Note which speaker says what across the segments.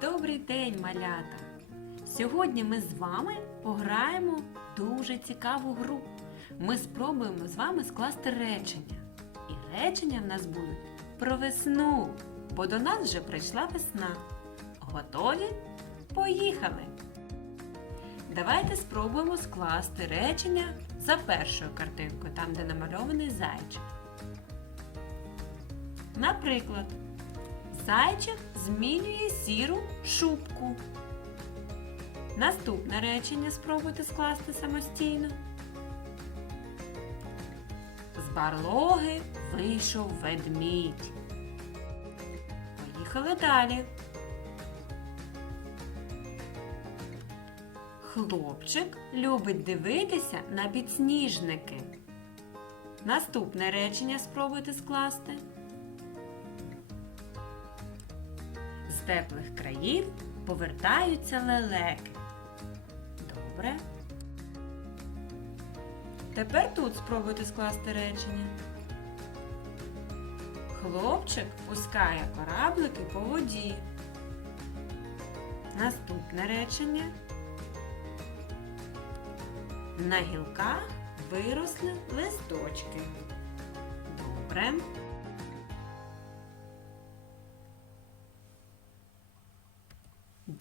Speaker 1: Добрий день, малята! Сьогодні ми з вами пограємо дуже цікаву гру. Ми спробуємо з вами скласти речення. І речення в нас будуть про весну, бо до нас вже прийшла весна. Готові? Поїхали! Давайте спробуємо скласти речення за першою картинкою, там, де намальований зайчик. Наприклад, зайчик змінює сіру шубку. Наступне речення спробуйте скласти самостійно. З барлоги вийшов ведмідь. Поїхали далі. Хлопчик любить дивитися на підсніжники. Наступне речення спробуйте скласти. Теплих країв повертаються лелеки. Добре. Тепер тут спробуйте скласти речення. Хлопчик пускає кораблики по воді. Наступне речення. На гілках виросли листочки. Добре.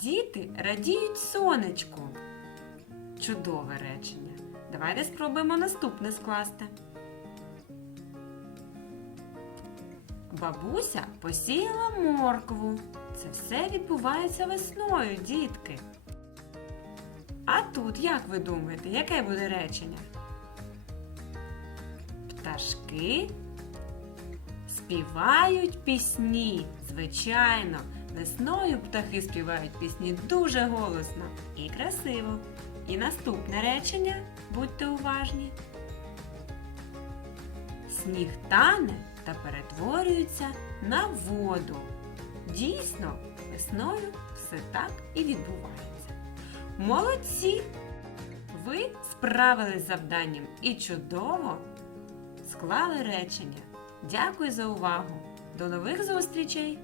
Speaker 1: Діти радіють сонечку. Чудове речення. Давайте спробуємо наступне скласти. Бабуся посіяла моркву. Це все відбувається весною, дітки. А тут, як ви думаєте, яке буде речення? Пташки співають пісні. Звичайно, весною птахи співають пісні дуже голосно і красиво. І наступне речення, будьте уважні. Сніг тане та перетворюється на воду. Дійсно, весною все так і відбувається. Молодці! Ви справились з завданням і чудово склали речення. Дякую за увагу! До нових зустрічей!